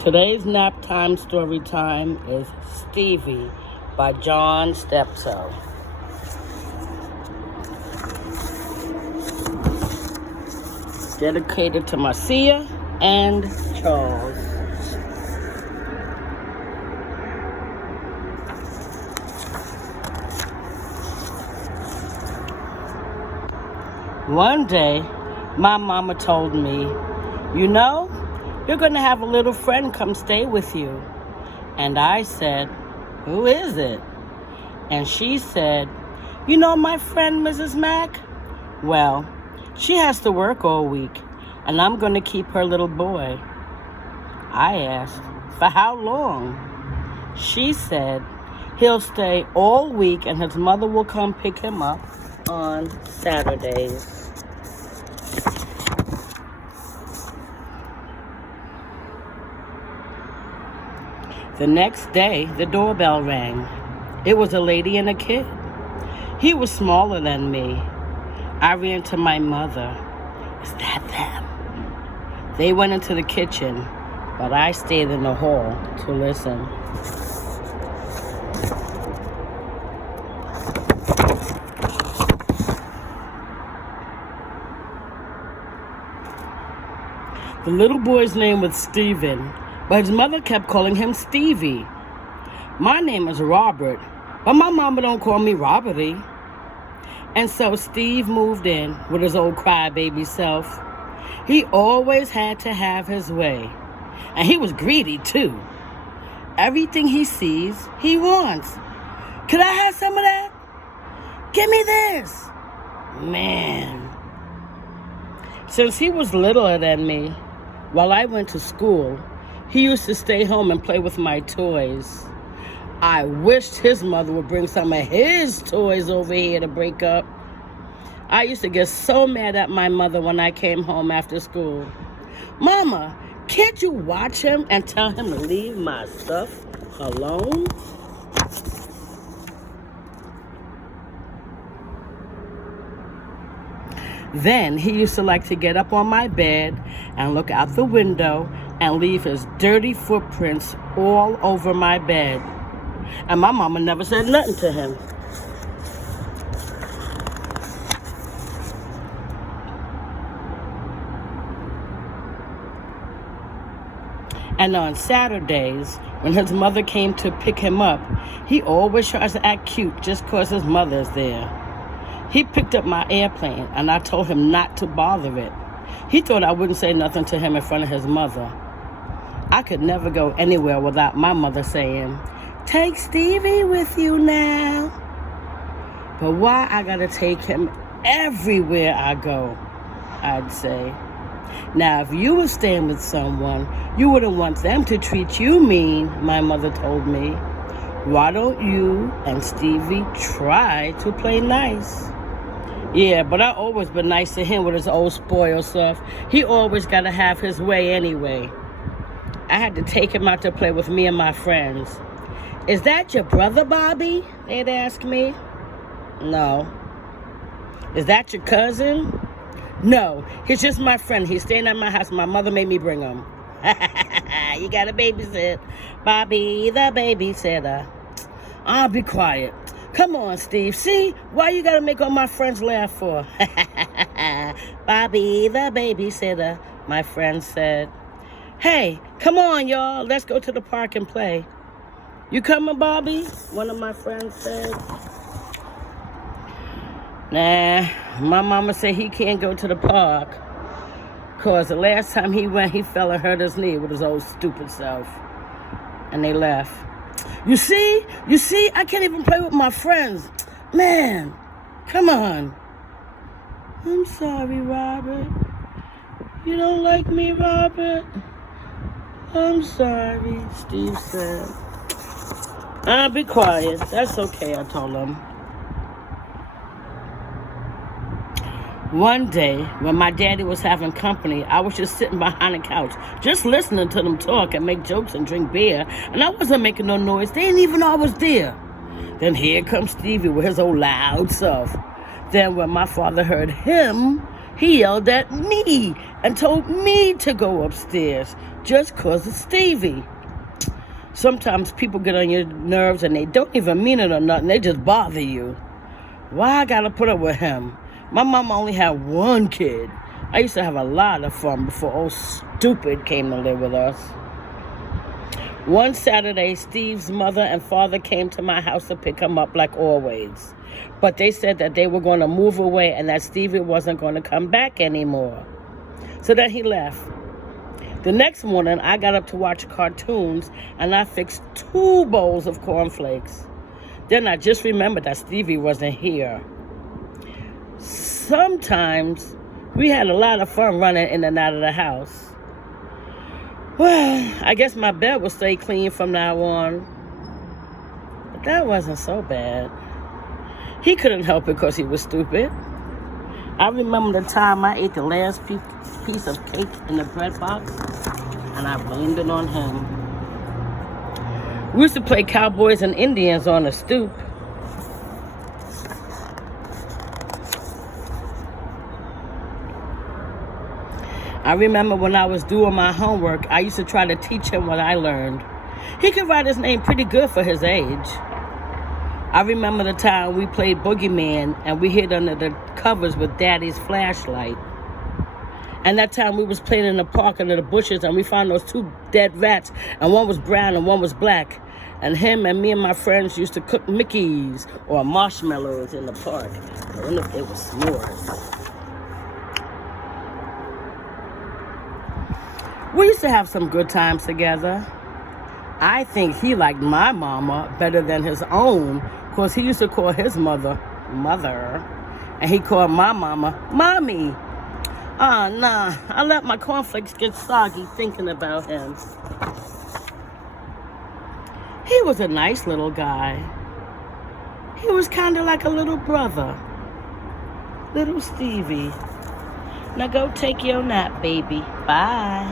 Today's nap time story time is Stevie by Steptoe. Dedicated to Marcia and Charles. One day, my mama told me, you know, you're going to have a little friend come stay with you. And I said, who is it? And she said, you know my friend, Mrs. Mack? Well, she has to work all week, and I'm going to keep her little boy. I asked, for how long? She said, he'll stay all week, and his mother will come pick him up on Saturdays. The next day, the doorbell rang. It was a lady and a kid. He was smaller than me. I ran to my mother. Is that them? They went into the kitchen, but I stayed in the hall to listen. The little boy's name was Stephen, but his mother kept calling him Stevie. My name is Robert, but my mama don't call me Roberty. And so Steve moved in with his old crybaby self. He always had to have his way. And he was greedy too. Everything he sees, he wants. Could I have some of that? Give me this. Man. Since he was littler than me, while I went to school, he used to stay home and play with my toys. I wished his mother would bring some of his toys over here to break up. I used to get so mad at my mother when I came home after school. Mama, can't you watch him and tell him to leave my stuff alone? Then he used to like to get up on my bed and look out the window and leave his dirty footprints all over my bed. And my mama never said nothing to him. And on Saturdays, when his mother came to pick him up, he always tries to act cute just 'cause his mother's there. He picked up my airplane, and I told him not to bother it. He thought I wouldn't say nothing to him in front of his mother. I could never go anywhere without my mother saying, take Stevie with you now. But why I gotta take him everywhere I go, I'd say. Now, if you were staying with someone, you wouldn't want them to treat you mean, my mother told me. Why don't you and Stevie try to play nice? Yeah, but I always been nice to him with his old spoiled stuff. He always gotta have his way anyway. I had to take him out to play with me and my friends. Is that your brother, Bobby? They'd ask me. No. Is that your cousin? No, he's just my friend. He's staying at my house. My mother made me bring him. You gotta babysit. Bobby the babysitter. I'll be quiet. Come on, Steve. See? Why you gotta make all my friends laugh for? Bobby the babysitter, my friend said. Hey, come on, y'all. Let's go to the park and play. You coming, Bobby? One of my friends said. Nah, my mama said he can't go to the park. 'Cause the last time he went, he fell and hurt his knee with his old stupid self. And they left. You see, I can't even play with my friends. Man, come on. I'm sorry, Robert. You don't like me, Robert? I'm sorry, Steve said. I'll be quiet. That's okay, I told him. One day, when my daddy was having company, I was just sitting behind the couch, just listening to them talk and make jokes and drink beer, and I wasn't making no noise. They didn't even know I was there. Then here comes Stevie with his old loud self. Then when my father heard him, He yelled at me and told me to go upstairs just 'cause of Stevie. Sometimes people get on your nerves and they don't even mean it or nothing. They just bother you. Why I gotta put up with him? My mom only had one kid. I used to have a lot of fun before old stupid came to live with us. One Saturday, Steve's mother and father came to my house to pick him up like always. But they said that they were going to move away and that Stevie wasn't going to come back anymore. So then he left. The next morning, I got up to watch cartoons and I fixed 2 bowls of cornflakes. Then I just remembered that Stevie wasn't here. Sometimes we had a lot of fun running in and out of the house. Well, I guess my bed will stay clean from now on. But that wasn't so bad. He couldn't help it because he was stupid. I remember the time I ate the last piece of cake in the bread box, and I blamed it on him. We used to play cowboys and Indians on the stoop. I remember when I was doing my homework, I used to try to teach him what I learned. He could write his name pretty good for his age. I remember the time we played boogeyman and we hid under the covers with Daddy's flashlight. And that time we was playing in the park under the bushes and we found those 2 dead rats, and one was brown and one was black. And him and me and my friends used to cook Mickeys or marshmallows in the park. I don't know if they were s'mores. We used to have some good times together. I think he liked my mama better than his own, because he used to call his mother, and he called my mama, Mommy. Nah, I let my cornflakes get soggy thinking about him. He was a nice little guy. He was kind of like a little brother. Little Stevie. Now go take your nap, baby. Bye.